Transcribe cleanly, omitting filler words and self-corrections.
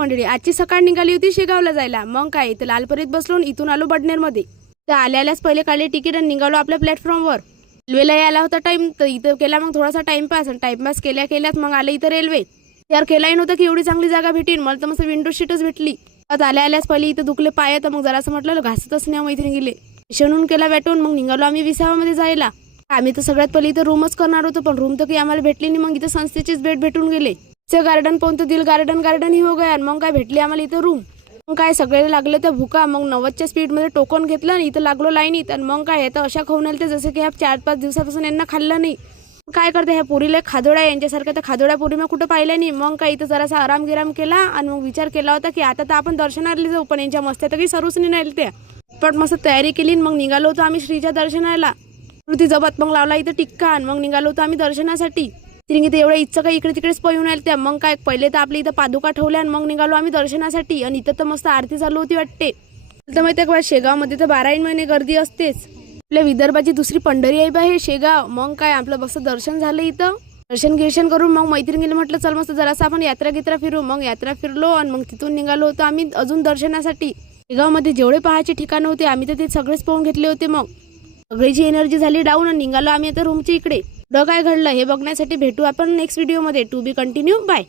मंडळी, आजची सकाळ निघाली होती शेगावला जायला. मग काय इथं लालपरीत बसलो, इथून आलो बडनेरमध्ये. तर आल्यास पहिले काढले तिकीट आणि निघालो आपल्या प्लॅटफॉर्मवर. रेल्वेला यायला होता टाइम, तर इथं केला मग थोडासा टाइमपास. आणि टाइमपास केल्याच मग आलं इथं रेल्वे. यार केलाही नव्हतं की एवढी चांगली जागा भेटेल. मला तर मस्त विंडो सीटच भेटली. आता आल्यास पहिले इथं दुखले पाय, तर मग जरासं म्हटलं घासतच नाही मैत्रिणी गेले. स्टेशनहून केला भेटून मग निघालो आम्ही विसावामध्ये जायला. आम्ही तर सगळ्यात पहिले इथं रूमच करणार होतो, पण रूम तर काही आम्हाला भेटली नाही. मग इथं संस्थेचीच बेड भेटून गेले. ते गार्डन पाहून तर दिल गार्डन ही हो गया. मग काय भेटली आम्हाला इथं रूम. मग काय सगळे लागले तर भुका. मग 90च्या स्पीडमध्ये टोकन घेतलं आणि इथं लागलो लाईनीत. आणि मग काय तर अशा खाऊन आले, जसं की ह्या 4-5 दिवसापासून यांना खाल्लं नाही. काय करते ह्या पोरीला खादोड्या, यांच्यासारख्या तर खादोड्या पोरी मग कुठं पाहिल्या नाही. मग काय इथं जरासा आराम केला आणि मग विचार केला होता की आता तर आपण दर्शनाला जाऊ, पण यांच्या मस्त्या तर काही सरूच नाही राहील. त्या पण मस्त तयारी केली. मग निघालो होतो आम्ही श्रीच्या दर्शनाला. कृती जबत मग लावला इथं टिक्का आणि मग निघालो होतो आम्ही दर्शनासाठी. तिथे एवढ्या इच्छा काही इकडे तिकडेच पळून आल्या त्या. मग काय पहिले तर आपल्या इथं पादुका ठेवल्या आणि मग निघालो आम्ही दर्शनासाठी. आणि इथं तर मस्त आरती चालू होती वाटते. तर माहिती आहे का, शेगावमध्ये तर 12 महिने गर्दी असतेच. आपल्या विदर्भाची दुसरी पंढरी आहे बा हे शेगाव. मग काय आपलं मस्त दर्शन झालं इथं. दर्शन करून मग मैत्रिणीला म्हटलं चल मस्त जरासं आपण यात्रा फिरू. मग यात्रा फिरलो आणि मग तिथून निघालो होतो आम्ही अजून दर्शनासाठी. शेगावमध्ये जेवढे पाहायचे ठिकाणं होते आम्ही तर ते सगळेच पाहून घेतले होते. मग सगळीची एनर्जी झाली डाऊन आणि निघालो आम्ही आता रूमच्या इकडे. पुढं काय घडलं हे बघण्यासाठी भेटू आपण नेक्स्ट व्हिडिओमध्ये. To be continue. बाय.